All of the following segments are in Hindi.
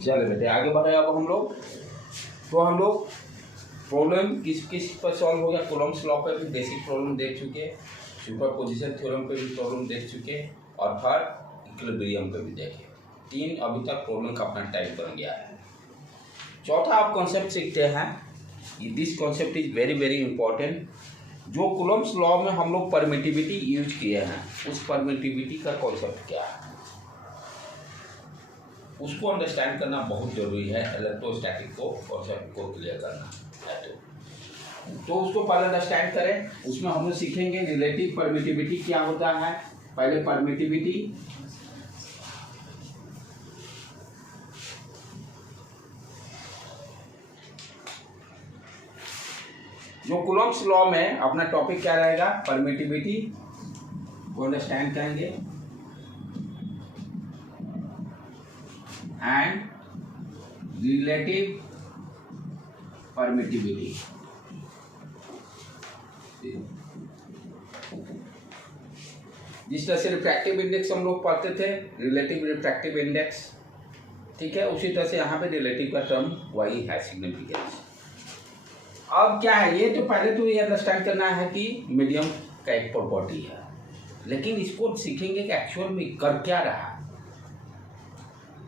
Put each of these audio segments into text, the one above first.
चलो बेटे आगे बढ़े। अब हम लोग प्रॉब्लम किस पर सॉल्व हो गया, कूलम्ब्स लॉ पे भी बेसिक प्रॉब्लम देख चुके, सुपरपोजिशन थ्योरम पे भी प्रॉब्लम देख चुके और फिर इक्विलिब्रियम पे भी देखे। 3 अभी तक प्रॉब्लम का अपना टाइप बन गया है। चौथा आप कॉन्सेप्ट सीखते हैं, this concept is very very important. जो कूलम्ब्स लॉ में हम लोग परमिटिविटी यूज किए हैं, उस परमिटिविटी का कॉन्सेप्ट क्या है उसको अंडरस्टैंड करना बहुत जरूरी है। इलेक्ट्रोस्टैटिक को कॉन्सेप्ट को क्लियर करना है तो उसको पहले अंडरस्टैंड करें। उसमें हम लोग सीखेंगे रिलेटिव परमिटिविटी क्या होता है। पहले परमिटिविटी, जो कूलम्ब्स लॉ में अपना टॉपिक क्या रहेगा, परमिटिविटी को अंडरस्टैंड करेंगे एंड रिलेटिव परमिटिविटी। जिस तरह से रिफ्रैक्टिव इंडेक्स हम लोग पढ़ते थे, रिलेटिव रिफ्रैक्टिव इंडेक्स, ठीक है, उसी तरह से यहाँ पे रिलेटिव का टर्म वही है, सिग्निफिकेंस। अब क्या है, ये तो पहले तो ये अंडरस्टैंड करना है कि मीडियम का एक प्रॉपर्टी है, लेकिन इसको सीखेंगे कि एक्चुअल में कर क्या रहा है।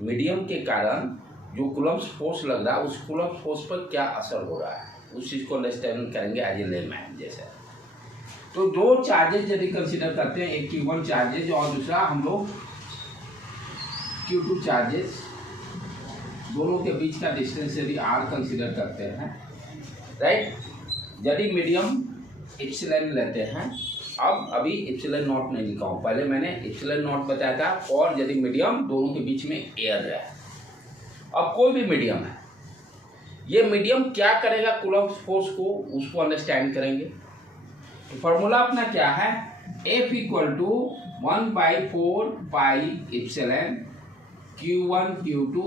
मीडियम के कारण जो कूलम्ब्स फोर्स लग रहा है, उस कूलम्ब्स फोर्स पर क्या असर हो रहा है, उस चीज़ को अंडरस्टैंड करेंगे एज ए लेमैन जैसे। तो 2 चार्जेज यदि कंसिडर करते हैं, एक Q1 चार्जेज और दूसरा हम लोग Q2 चार्जेज, दोनों के बीच का डिस्टेंस यदि R कंसिडर करते हैं, राइट। यदि मीडियम एप्सिलॉन लेते हैं, अब अभी एप्सिलॉन नॉट नहीं लिखा हूँ, पहले मैंने एप्सिलॉन नॉट बताया था, और यदि मीडियम दोनों के बीच में एयर है। अब कोई भी मीडियम है, ये मीडियम क्या करेगा कूलम्ब्स फोर्स को, उसको अंडरस्टैंड करेंगे। तो फॉर्मूला अपना क्या है, F = 1/4 pi epsilon Q1 Q2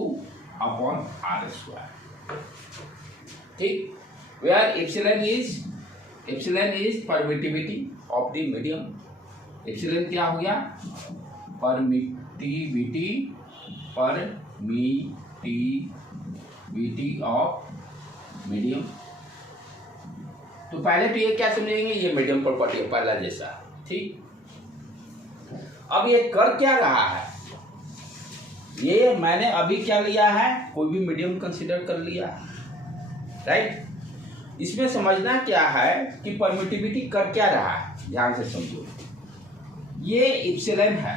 upon R², ठीक। Where epsilon is permittivity of the medium। Epsilon क्या हो गया, परमिटिविटी ऑफ मीडियम। तो पहले तो ये क्या समझेंगे, ये मीडियम प्रॉपर्टी है पहला जैसा, ठीक। अब ये कर क्या रहा है, ये मैंने अभी क्या लिया है, कोई भी मीडियम कंसिडर कर लिया, राइट। इसमें समझना क्या है कि परमिटिविटी कर क्या रहा है, ध्यान से समझो। ये एप्सिलॉन है,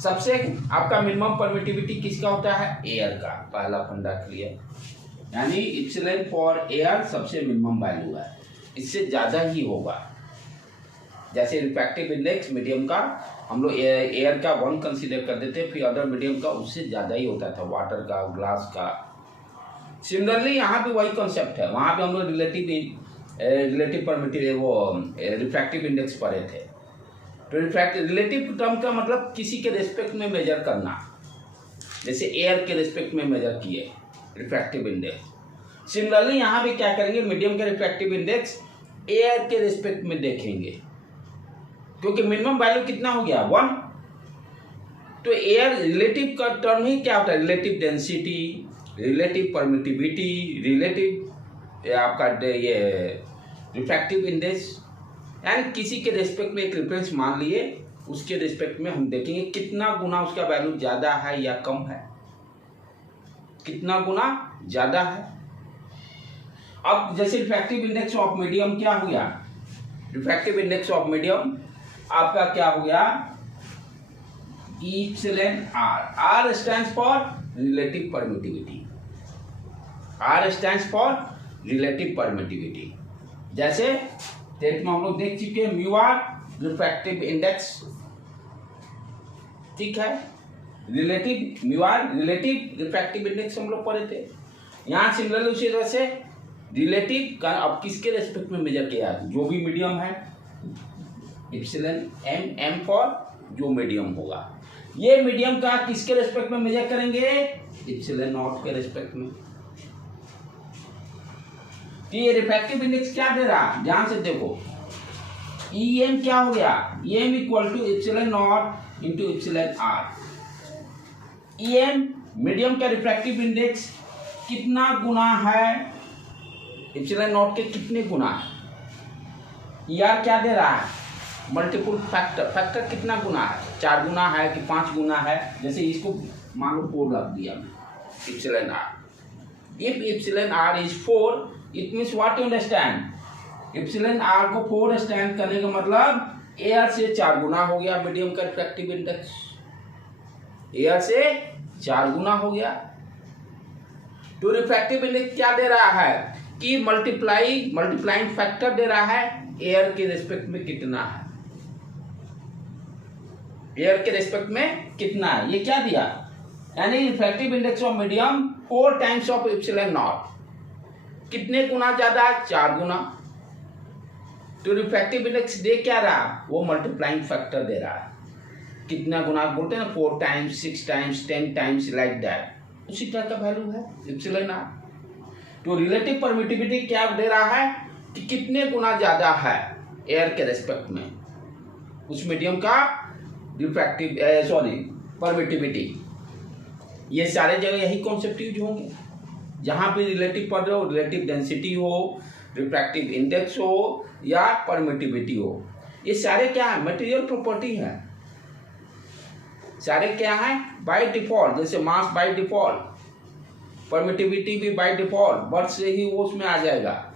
सबसे आपका मिनिमम परमिटिविटी किसका होता है, एयर का, पहला फंडा क्लियर। यानी एप्सिलॉन फॉर एयर सबसे मिनिमम वैल्यू है, इससे ज़्यादा ही होगा। जैसे रिफ्रैक्टिव इंडेक्स मीडियम का हम लोग एयर का 1 कंसिडर कर देते, फिर अदर मीडियम का उससे ज़्यादा ही होता था, वाटर का, ग्लास का। सिमिलरली यहाँ पे वही कॉन्सेप्ट है, वहाँ पे हम लोग रिलेटिव परमिटिव वो रिफ्रैक्टिव इंडेक्स पढ़े थे। तो रिलेटिव टर्म का मतलब किसी के रिस्पेक्ट में मेजर करना, जैसे एयर के रिस्पेक्ट में मेजर किए रिफ्रैक्टिव इंडेक्स। सिमिलरली यहाँ पे क्या करेंगे, मीडियम का रिफ्रैक्टिव इंडेक्स एयर के रिस्पेक्ट में देखेंगे, क्योंकि मिनिमम वैल्यू कितना हो गया, 1। तो एयर रिलेटिव का टर्म ही क्या होता है, relative density, relative permittivity, relative आपका ये रिफ्रैक्टिव इंडेक्स, यानी किसी के रिस्पेक्ट में एक रेफरेंस मान लिए, उसके रिस्पेक्ट में हम देखेंगे कितना गुना उसका वैल्यू ज़्यादा है या कम है, कितना गुना ज़्यादा है। अब जैसे रिफ्रैक्टिव इंडेक्स ऑफ मीडियम क्या हो गया, रिफ्रैक्टिव इंडेक्स ऑफ मीडियम आपका क्या हो गया, epsilon R। R stands for relative permittivity, R stands for relative permittivity. जैसे टेंथ में हम लोग देख चुके हैं, म्यू आर रिफ्रैक्टिव इंडेक्स, ठीक है, relative mu or relative refractive index हम लोग पढ़े थे। यहाँ सिमिलरली उसी तरह से रिलेटिव का अब किसके रेस्पेक्ट में मेजर किया, जो भी मीडियम है, एप्सिलॉन एम फॉर जो मीडियम होगा। ये मीडियम का किसके रेस्पेक्ट में मेजर करेंगे, एप्सिलॉन नॉट के रेस्पेक्ट में। तो ये रिफ्रैक्टिव इंडेक्स क्या दे रहा, ध्यान से देखो, EM क्या हो गया, EM = epsilon naught into epsilon R। EM medium का रिफ्रैक्टिव इंडेक्स कितना गुना है एप्सिलॉन नॉट के, कितने गुना है? यार क्या दे रहा है? मल्टीपल फैक्टर कितना गुना है? 4 गुना है कि 5 गुना है? जैसे इसको मान लो 4 रख दिया मैं, epsilon R. If epsilon R is 4, it means what you understand? Epsilon R को 4 स्टैंड करने का मतलब एयर से 4 गुना हो गया मीडियम का रिफ्रैक्टिव इंडेक्स। एयर से 4 गुना हो गया। तो रिफ्रैक्टिव इंडेक्स क्या दे रहा है कि मल्टीप्लाइंग फैक्टर दे रहा है एयर के रिस्पेक्ट में कितना है, एयर के रिस्पेक्ट में कितना है, ये क्या दिया? यानी refractive index of medium 4 times of epsilon not. कितने गुना ज्यादा? 4 गुना। तो रिफ्रैक्टिव इंडेक्स दे क्या रहा? वो मल्टीप्लाइंग फैक्टर दे रहा है। कितना गुना बोलते हैं ना, 4 times, 6 times, 10 times, like that. उसी तरह का वैल्यू है एप्सिलॉन आर। तो रिलेटिव परमिटिविटी क्या दे रहा है कि कितने गुना ज्यादा है एयर के रेस्पेक्ट में उस मीडियम का परमिटिविटी। ये सारे जगह यही कॉन्सेप्ट यूज होंगे, जहां पे रिलेटिव पढ़ रहे हो, रिलेटिव डेंसिटी हो, रिफ्रैक्टिव इंडेक्स हो या परमिटिविटी हो। ये सारे क्या है? मटेरियल प्रॉपर्टी है। सारे क्या है? By default. जैसे मास बाय डिफॉल्ट, परमिटिविटी भी बाय डिफॉल्ट, बर्थ से ही वो उसमें आ जाएगा।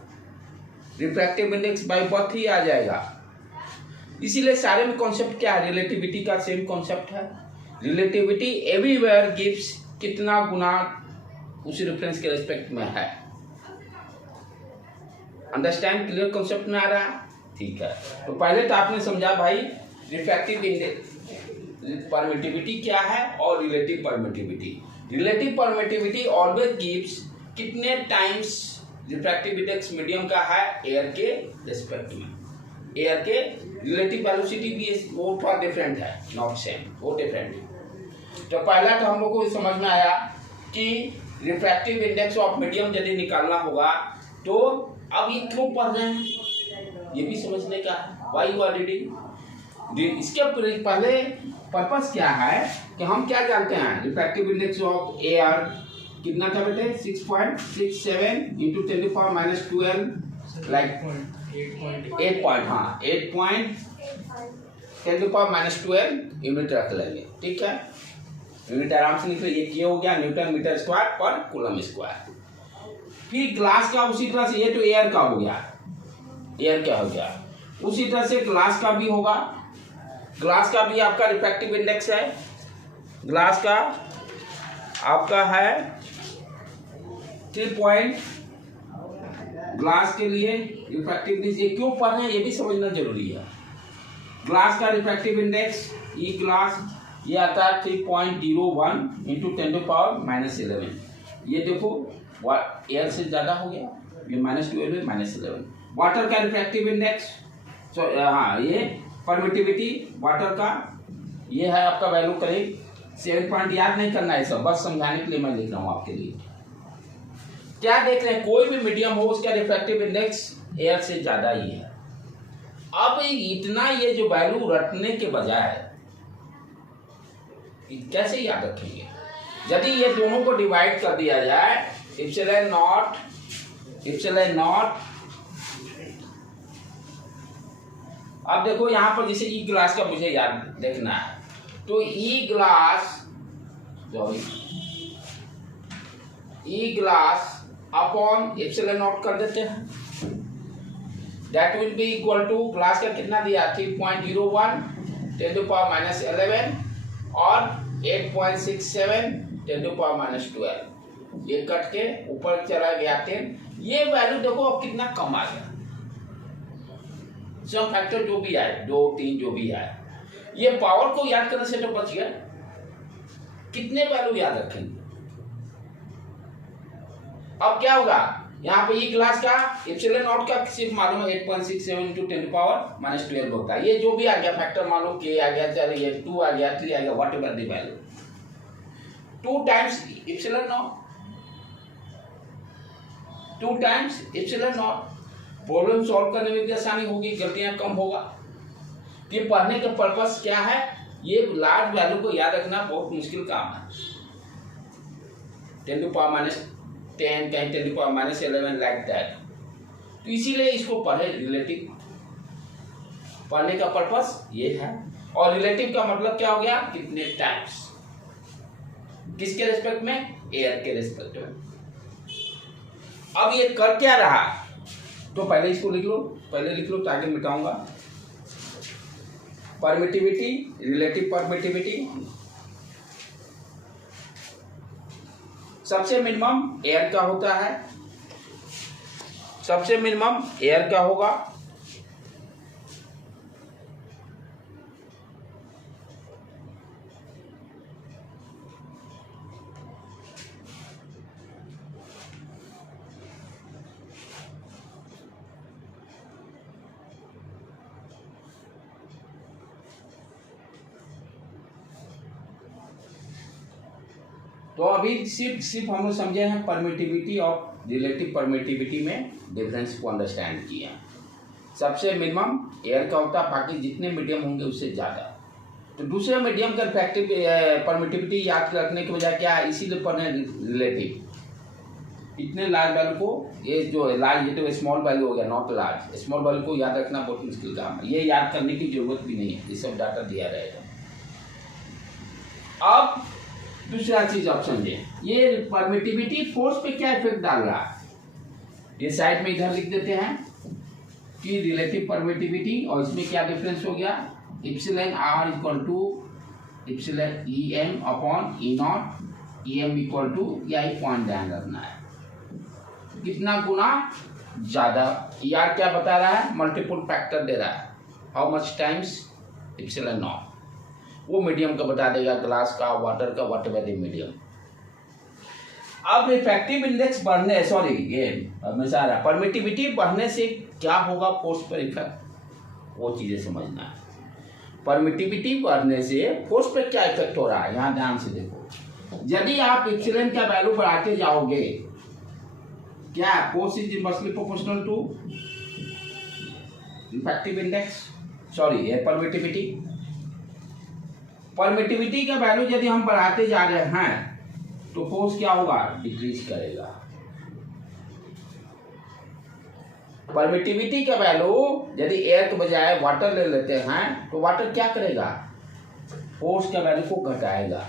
रिफ्रैक्टिव इंडेक्स बाय बर्थ ही आ जाएगा। इसीलिए सारे में कॉन्सेप्ट क्या है? रिलेटिविटी का सेम कॉन्सेप्ट है। रिलेटिविटी एवरीवेयर गिव्स कितना गुना उस रेफरेंस के रेस्पेक्ट में है। अंडरस्टैंड? क्लियर कॉन्सेप्ट में आ रहा है? ठीक है। तो पहले तो आपने समझा भाई रिफ्रैक्टिव इंडेक्स परमिटिविटी क्या है और relative permittivity. Relative permittivity always gives कितने टाइम्स रिफ्रैक्टिव इंडेक्स मीडियम का है एयर के रिस्पेक्ट में। एयर के रिलेटिव वेलोसिटी भी वो थोड़ा डिफरेंट है, नॉट सेम, वो डिफरेंट है। तो पहला तो हम लोग को समझ में आया कि रिफ्रैक्टिव इंडेक्स ऑफ मीडियम यदि निकालना होगा तो अब ये क्यों पढ़ रहे हैं ये भी समझने का है। Why you are reading. इसके पहले पर्पस क्या है कि हम क्या जानते हैं? रिफ्रैक्टिव इंडेक्स ऑफ एयर कितना था बेटे? 6.67 इंटू 10⁻12 लाइक 8 पॉइंट, हाँ 8.10⁻12 यूनिट रख लेंगे। ठीक है, यूनिट आराम से निकले। ये हो गया न्यूटन मीटर स्क्वायर पर कूलम स्क्वायर। फिर ग्लास का उसी तरह से, ये तो एयर का हो गया, एयर क्या हो गया, उसी तरह से ग्लास का भी होगा। ग्लास का भी आपका रिफ्रैक्टिव इंडेक्स है। ग्लास का आपका है 3 पॉइंट। ग्लास के लिए रिफ्रैक्टिव इंडेक्स ये क्यों पढ़ रहे हैं ये भी समझना जरूरी है। ग्लास का रिफ्रैक्टिव इंडेक्स ई ग्लास ये आता है 3.01 इंटू 10⁻11। ये देखो एयर से ज्यादा हो गया, ये -12 है, -11। वाटर का रिफ्रैक्टिव इंडेक्स, हाँ ये परमिटिविटी वाटर का ये है आपका वैल्यू करीब 7 पॉइंट। याद नहीं करना है सब, बस समझाने के लिए मैं लिख रहा हूँ आपके लिए। क्या देख रहे हैं? कोई भी मीडियम हो उसका रिफ्रैक्टिव इंडेक्स एयर से ज्यादा ही है। अब इतना ये जो वैल्यू रटने के बजाय कैसे याद रखेंगे? यदि ये दोनों को डिवाइड कर दिया जाए, एप्सिलॉन नॉट। अब देखो यहाँ पर जैसे ई ग्लास का मुझे याद देखना है, तो E glass upon epsilon naught कर देते हैं। That will be equal to, glass का कितना दिया? 3.01 10⁻11 और 8.67 10⁻12। ये कट के ऊपर चला गया 10। ये वैल्यू देखो अब कितना कम आ गया। सम फैक्टर जो भी आए, 2 3 जो भी आए, ये पावर को याद करने से तो बच गया। कितने वैल्यू याद रखेंगे? अब क्या होगा? यहाँ पे ई ग्लास का एप्सिलॉन नॉट का सिर्फ मालूम है 8.67 इंटू 10⁻12 होता है। ये जो भी आ गया फैक्टर मालूम, के आ गया, चाहे ये 2 आ गया, 3 आ गया, what ever the value, 2 times epsilon not. Problem solve करने में भी आसानी होगी, गलतियां कम होगा। ये पढ़ने का पर्पस क्या है? ये लार्ज वैल्यू को याद रखना बहुत मुश्किल काम है। 10 कहीं 10⁻11 लाइक दैट। तो इसीलिए इसको पढ़े। रिलेटिव पढ़ने का पर्पस ये है। और रिलेटिव का मतलब क्या हो गया, कितने टाइम्स, किसके रेस्पेक्ट में, एयर के रेस्पेक्ट में। अब ये कर क्या रहा, तो पहले इसको लिख लो, पहले लिख लो ताकि मिटाऊंगा। परमिटिविटी, रिलेटिव परमिटिविटी, सबसे मिनिमम एयर का होता है, सबसे मिनिमम एयर का होगा। तो अभी सिर्फ हम लोग समझे हैं परमिटिविटी और रिलेटिव परमिटिविटी में डिफरेंस को अंडरस्टैंड किया। सबसे मिनिमम एयर का होता है, बाकी जितने मीडियम होंगे उससे ज़्यादा। तो दूसरे मीडियम का इफेक्टिव परमिटिविटी याद रखने के बजाय क्या है, इसीलिए पढ़ने रिलेटिव। इतने लार्ज वैल्यू को, ये जो लार्ज तो स्मॉल वैल्यू हो गया, नॉट लार्ज, स्मॉल वैल्यू को याद रखना बहुत मुश्किल काम है। ये याद करने की जरूरत भी नहीं है, ये सब डाटा दिया रहेगा। अब दूसरा चीज आप समझे, ये परमिटिविटी फोर्स पे क्या इफेक्ट डाल रहा है, ये साइड में इधर लिख देते हैं कि रिलेटिव परमिटिविटी, और इसमें क्या डिफरेंस हो गया, epsilon R equal to epsilon E M upon E naught, E M equal to, यही पॉइंट ध्यान रखना है, कितना गुना ज्यादा। यार क्या बता रहा है, मल्टीपल फैक्टर दे रहा है, हाउ मच टाइम्स इप्सिलन नॉट, वो मीडियम का बता देगा, ग्लास का, वाटर का, वट एवर द मीडियम। अब इफेक्टिव इंडेक्स बढ़ने, ये हमेशा रहा, परमिटिविटी बढ़ने से क्या होगा फोर्स पर इफेक्ट, वो चीजें समझना है। परमिटिविटी बढ़ने से फोर्स पर क्या इफेक्ट हो रहा है, यहाँ ध्यान से देखो। यदि आप इप्सिलन का वैल्यू बढ़ाते जाओगे, क्या force is inversely proportional to effective index, permittivity. Permittivity का वैल्यू यदि हम बढ़ाते जा रहे हैं तो फोर्स क्या होगा, डिक्रीज करेगा। परमिटिविटी का वैल्यू यदि एयर के बजाय वाटर ले लेते हैं तो वाटर क्या करेगा, फोर्स का वैल्यू को घटाएगा,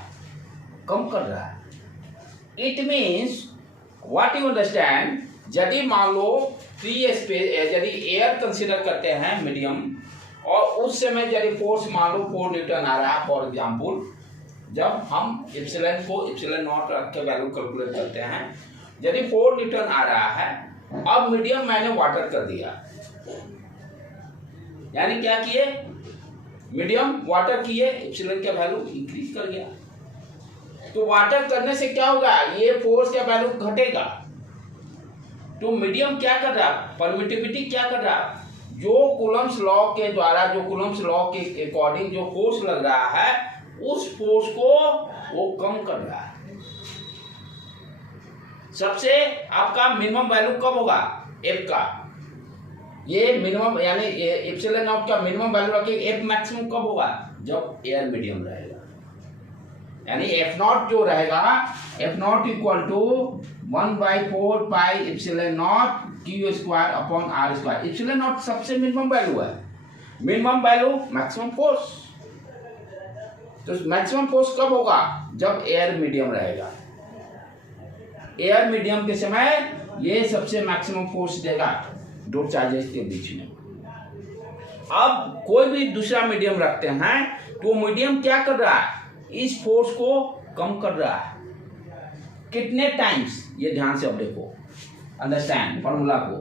कम कर रहा है। It means what you understand, यदि मान लो फ्री स्पेस, यदि एयर कंसीडर करते हैं मीडियम, और उस समय यदि फोर्स मान लो 4 न्यूटन आ रहा है फॉर एग्जाम्पल, जब हम इप्सिलन को इप्सिलन नॉट रख के वैल्यू कैलकुलेट करते हैं, यदि 4 न्यूटन आ रहा है, अब मीडियम मैंने वाटर कर दिया, यानी क्या किए, मीडियम वाटर किए, इप्सिलन का वैल्यू इंक्रीज कर गया। तो वाटर करने से क्या होगा, ये फोर्स का वैल्यू घटेगा। तो मीडियम क्या कर रहा है, परमिटिविटी क्या कर रहा है, जो कूलम्स लॉ के द्वारा, जो कूलम्स लॉ के अकॉर्डिंग जो फोर्स लग रहा है, उस फोर्स को वो कम कर रहा है। सबसे आपका मिनिमम वैल्यू कब होगा, एफ का, ये मिनिमम यानी इप्सिलन नॉट का मिनिमम वैल्यू रखिए, एफ मैक्सिमम कब होगा, जब एयर मीडियम रहेगा, यानी एफ नॉट जो रहेगा, F naught equal to 1/4 pi epsilon naught Q square upon are square. Epsilon naught सबसे मिनिमम वैल्यू है, मिनिमम वैल्यू मैक्सिमम फोर्स। तो मैक्सिमम फोर्स कब होगा, जब एयर मीडियम रहेगा। एयर मीडियम के समय ये सबसे मैक्सिमम फोर्स देगा दो चार्जेस के बीच में। अब कोई भी दूसरा मीडियम रखते हैं तो मीडियम क्या कर रहा है, इस फोर्स को कम कर रहा है। कितने टाइम्स, ये ध्यान से अब देखो, अंडरस्टैंड फॉर्मूला को,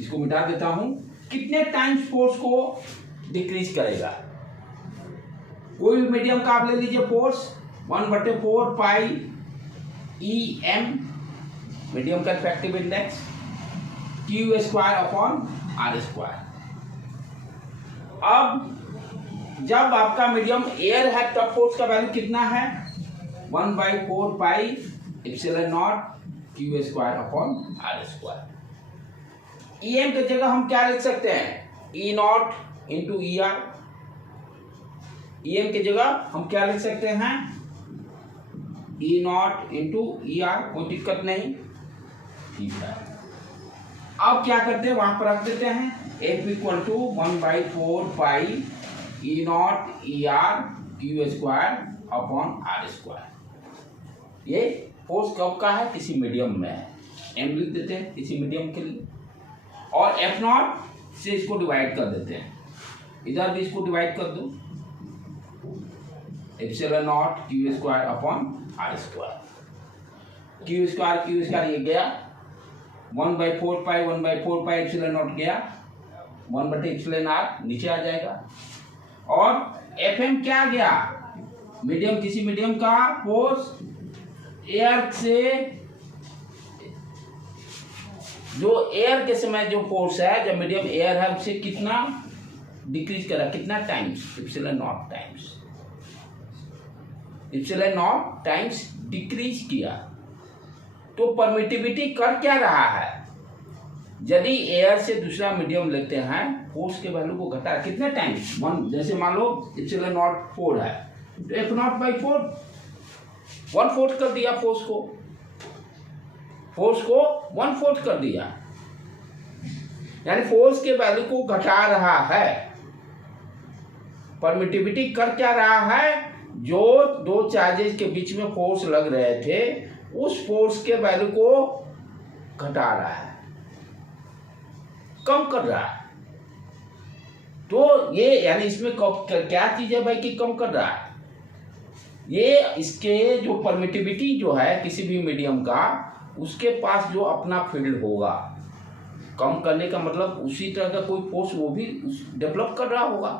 इसको मिटा देता हूं। कितने टाइम्स फोर्स को डिक्रीज करेगा, कोई भी मीडियम का आप ले लीजिए force, 1/4 pi E M medium का effective index, Q square upon are square. अब जब आपका मीडियम एयर है तब फोर्स का वैल्यू कितना है, 1/4 pi epsilon naught Q square upon are square. E m की जगह हम क्या लिख सकते हैं, e naught into e r. E m की जगह हम क्या लिख सकते हैं, e naught into e r, कोई दिक्कत नहीं, ठीक है। अब क्या करते हैं, वहां पर रख देते हैं F equal to 1/4 pi E naught E R Q square upon are square. ये फोर्स कब का है, किसी मीडियम में है, एम लिख देते हैं किसी मीडियम के लिए, और एफ नॉट से इसको डिवाइड कर देते हैं, इधर भी इसको डिवाइड कर दो, epsilon naught Q square upon are square. Q square ये गया, 1/4 पाई 1/4 पाई एप्सिलॉन नॉट गया, 1/एप्सिलॉन आर नीचे आ जाएगा, और एफ एम क्या गया, मीडियम, किसी मीडियम का फोर्स एयर से, जो एयर के समय जो फोर्स है, जब मीडियम एयर है उससे कितना डिक्रीज करा, कितना times, epsilon not times, epsilon not times decrease किया। तो परमिटिविटी कर क्या रहा है, यदि एयर से दूसरा मीडियम लेते हैं, फोर्स के वैल्यू को घटा, कितने टाइम्स, 1, जैसे मान लो एप्सिलॉन नॉट 4 है, तो एफ नॉट बाई 4, 1/4 कर दिया फोर्स को 1/4 कर दिया, यानी फोर्स के वैल्यू को घटा रहा है। परमिटिविटी कर क्या रहा है, जो दो चार्जेस के बीच में फोर्स लग रहे थे, उस फोर्स के वैल्यू को घटा रहा है, कम कर रहा है। तो ये यानी इसमें क्या चीज है भाई कि कम कर रहा है, ये इसके जो परमिटिविटी जो है किसी भी मीडियम का, उसके पास जो अपना फील्ड होगा, कम करने का मतलब उसी तरह का कोई फोर्स वो भी डेवलप कर रहा होगा।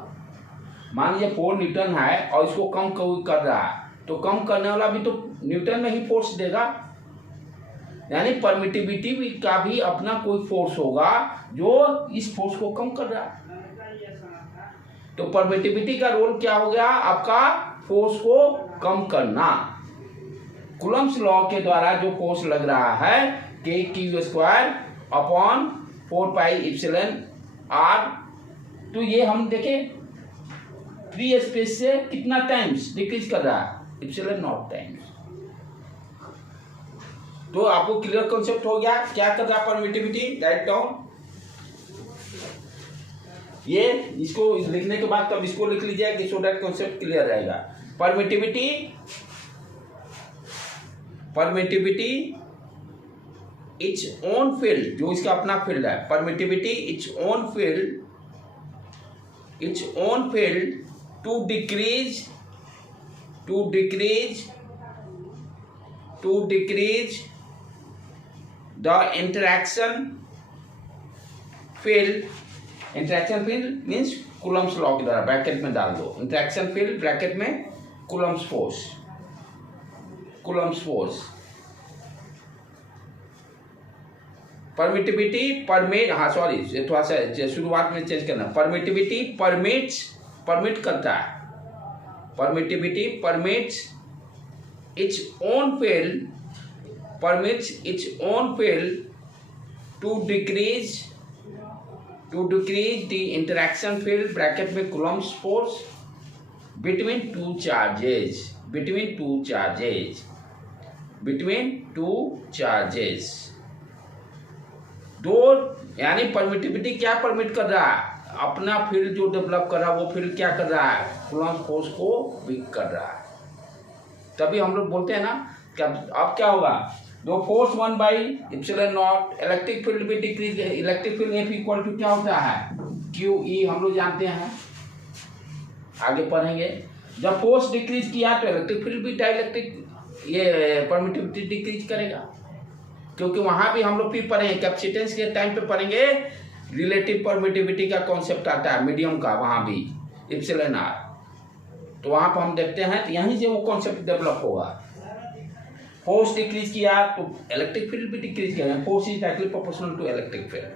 मान लीजिए 4 न्यूटन है और इसको कम कोई कर रहा है, तो कम करने वाला भी तो न्यूटन में ही फोर्स देगा, यानी परमिटिविटी का भी अपना कोई फोर्स होगा जो इस फोर्स को कम कर रहा है। तो परमिटिविटी का रोल क्या हो गया, आपका फोर्स को कम करना। कूलम्ब्स लॉ के द्वारा जो फोर्स लग रहा है के Q square upon 4 pi epsilon R, तो ये हम देखें फ्री स्पेस से कितना टाइम्स डिक्रीज कर रहा है, एप्सिलॉन नॉट टाइम्स। तो आपको क्लियर कॉन्सेप्ट हो गया क्या कर रहा है परमिटिविटी, राइट डाउन। ये इसको लिखने के बाद तब इसको लिख लीजिए कि सो दैट कॉन्सेप्ट क्लियर रहेगा। परमिटिविटी इट्स ओन फील्ड, जो इसका अपना फील्ड है, permittivity its own field to decrease the interaction field means Coulomb's law के द्वारा, ब्रैकेट में डाल दो इंटरैक्शन फील्ड, ब्रैकेट में कूलम्ब्स फोर्स। परमिटिविटी परमिट, हाँ सॉरी थोड़ा सा शुरुआत में चेंज करना, परमिटिविटी परमिट करता है, permittivity permits its own field to decrease the interaction field, bracket में Coulomb's force between two charges। दो, यानी परमिटिविटी क्या परमिट कर रहा है, अपना फील्ड जो डेवलप कर रहा है, वो फील्ड क्या कर रहा है, कूलम्ब्स फोर्स को वीक कर रहा है। तभी हम लोग बोलते हैं ना कि अब क्या होगा, दो फोर्स 1/एप्सिलॉन नॉट, इलेक्ट्रिक फील्ड भी decrease, electric field F equal to क्या होता है, क्यू ई, हम लोग जानते हैं, आगे पढ़ेंगे। जब फोर्स डिक्रीज किया तो इलेक्ट्रिक फील्ड भी डाइलेक्ट्रिक, ये परमिटिविटी डिक्रीज करेगा, क्योंकि वहां भी हम लोग भी पढ़ेंगे, कैपेसिटेंस के टाइम पे पढ़ेंगे, रिलेटिव परमिटिविटी का कॉन्सेप्ट आता है मीडियम का, वहां भी एप्सिलॉन आर, तो वहां पर हम देखते हैं, तो यहीं से वो कॉन्सेप्ट डेवलप होगा। फोर्स डिक्रीज किया तो इलेक्ट्रिक फील्ड भी डिक्रीज किया, force is directly proportional to electric field.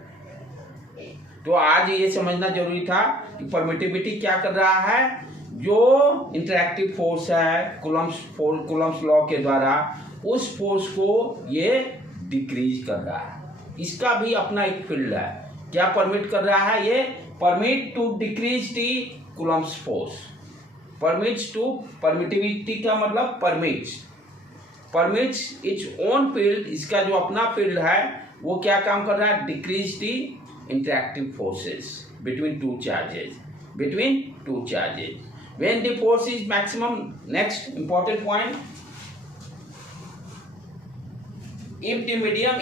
तो आज ये समझना जरूरी था कि परमिटिविटी क्या कर रहा है, जो इंटरैक्टिव फोर्स है कूलम्ब्स लॉ के द्वारा, उस फोर्स को ये डिक्रीज कर रहा है। इसका भी अपना एक फील्ड है, क्या परमिट कर रहा है, ये permit to decrease the Coulomb's force, permits to, permittivity का मतलब permits, permits its own field, इसका जो अपना फील्ड है वो क्या काम कर रहा है, decrease the interactive forces between two charges, when the force is maximum. Next important point, if the medium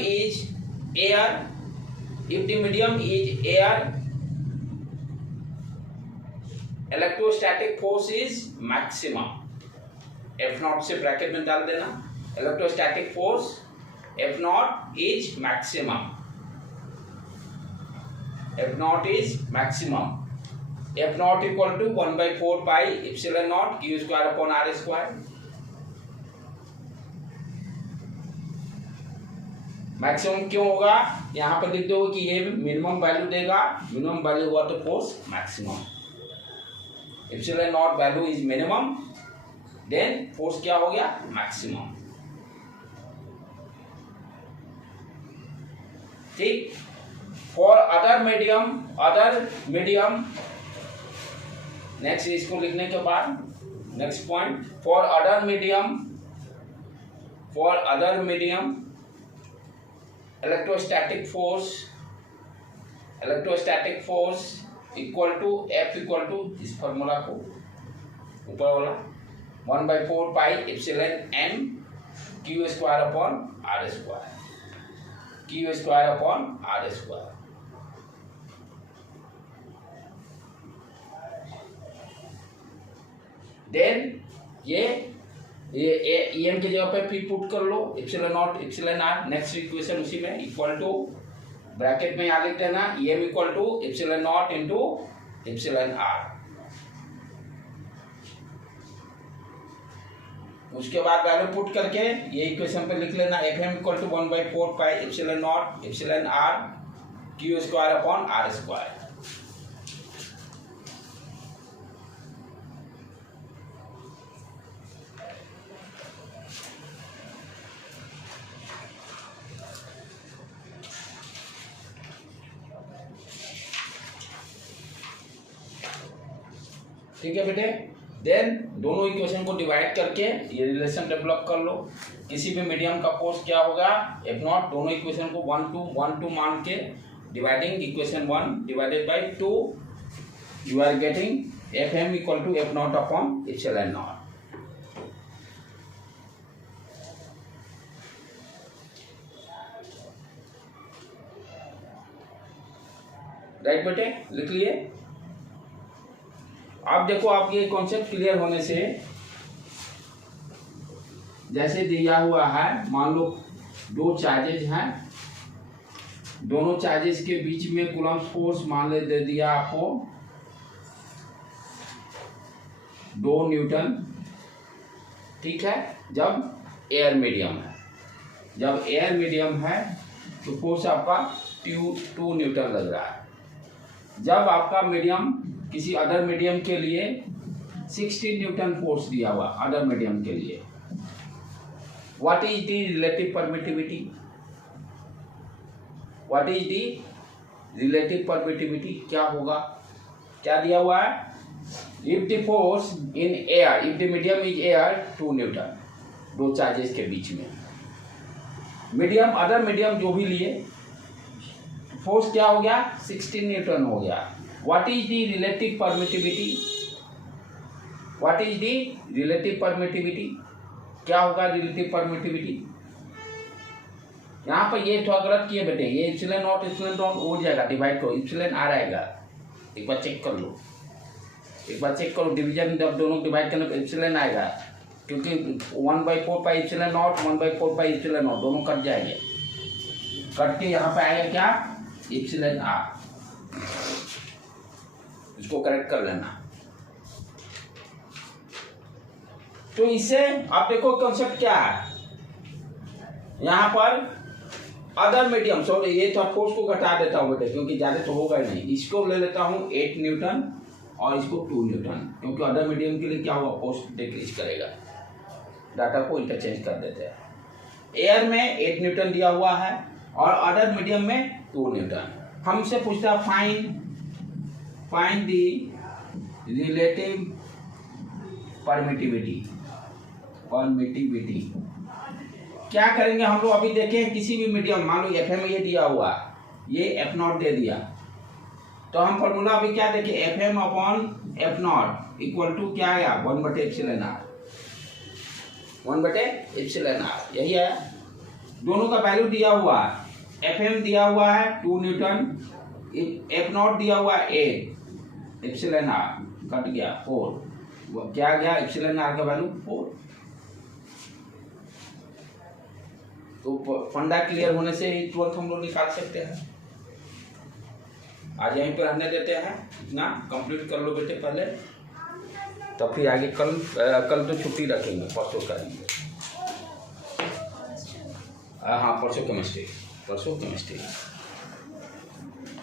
is air, electrostatic force is maximum। F naught से ब्रैकेट में डाल देना, electrostatic force F naught is maximum, F naught equal to 1/4 pi epsilon naught q square upon r square। Maximum क्यों होगा, यहाँ पर लिख दो कि ये मिनिमम वैल्यू देगा, मिनिमम वैल्यू हुआ तो force maximum, epsilon naught value is minimum, then force क्या हो गया, मैक्सिमम। ठीक, फॉर अदर मीडियम, नेक्स्ट इसको लिखने के बाद next point, for other medium electrostatic force equal to F equal to इस फॉर्मूला को ऊपर वाला 1/4 pi epsilon m q square upon r square. Then ये एम की जगह पे फिर पुट कर लो epsilon naught epsilon r, next equation उसी में इक्वल टू ब्रैकेट में यहाँ लिख देना m equal to epsilon naught into epsilon r. उसके बाद वैल्यू पुट करके ये इक्वेशन पे लिख लेना F M equal to 1/4 pi epsilon naught epsilon R Q square upon are square. ठीक है बेटे, देन दोनों इक्वेशन को डिवाइड करके ये रिलेशन डेवलप कर लो, किसी भी मीडियम का फोर्स क्या होगा, एफ नॉट, दोनों इक्वेशन को 1 to 1 मान के dividing equation 1 divided by 2 you are getting F M equal to F naught upon epsilon naught. Right बेटे, लिख लिए। अब देखो, आप ये कॉन्सेप्ट क्लियर होने से, जैसे दिया हुआ है, मान लो दो चार्जेज हैं, दोनों चार्जेस के बीच में कूलम्ब फोर्स मान ले दे दिया आपको 2 न्यूटन। ठीक है, जब एयर मीडियम है तो फोर्स आपका 2 न्यूटन लग रहा है। जब आपका मीडियम किसी अदर मीडियम के लिए 16 न्यूटन फोर्स दिया हुआ, अदर मीडियम के लिए, what is the relative permittivity, क्या होगा, क्या दिया हुआ है, if the force in air, if the medium is air 2 Newton, दो चार्जेस के बीच में, मीडियम अदर मीडियम जो भी लिए, फोर्स क्या हो गया, 16 न्यूटन हो गया। What is the relative permittivity? क्या होगा रिलेटिव परमिटिविटी? यहाँ पर ये थोड़ा गलत किए बेटे, ये एप्सिलॉन नॉट उड़ जाएगा, डिवाइड करो, एप्सिलॉन आर आएगा, एक बार चेक कर लो, डिवीजन जब दोनों डिवाइड करने पर एप्सिलॉन आएगा, क्योंकि 1/4 pi epsilon not 1/4 pi epsilon not दोनों कट जाएंगे, कट के यहाँ पे आएगा क्या, एप्सिलॉन आर। इसको करेक्ट कर लेना। तो इससे आप देखो कॉन्सेप्ट क्या है, यहां पर अदर मीडियम, सॉरी ये तो फोर्स को घटा देता हूं बेटे, क्योंकि ज्यादा तो होगा ही नहीं, इसको ले लेता हूं 8 न्यूटन और इसको 2 न्यूटन, क्योंकि अदर मीडियम के लिए क्या हुआ, फोर्स डिक्रीज करेगा, डाटा को इंटरचेंज कर देते हैं। एयर में 8 न्यूटन दिया हुआ है और अदर मीडियम में 2 न्यूटन। हमसे पूछता है फाइंड द रिलेटिव परमिटिविटी, क्या करेंगे हम लोग, अभी देखें किसी भी मीडियम, मान लो FM ये दिया हुआ, ये F0 दे दिया, तो हम फॉर्मूला अभी क्या देखें, FM upon F0 equal to क्या आया, 1/εr, 1/εr, यही है। दोनों का वैल्यू दिया हुआ है, FM दिया हुआ है 2 न्यूटन, F0 दिया हुआ है 8, εr कट गया 4, क्या गया, εr का वैल्यू 4। तो फंडा क्लियर होने से ही तुरंत हम लोग निकाल सकते हैं। आज यहीं पर रहने देते हैं, इतना कंप्लीट कर लो बेटे पहले, तो फिर आगे कल तो छुट्टी रखेंगे, परसों करेंगे। हाँ परसों केमिस्ट्री।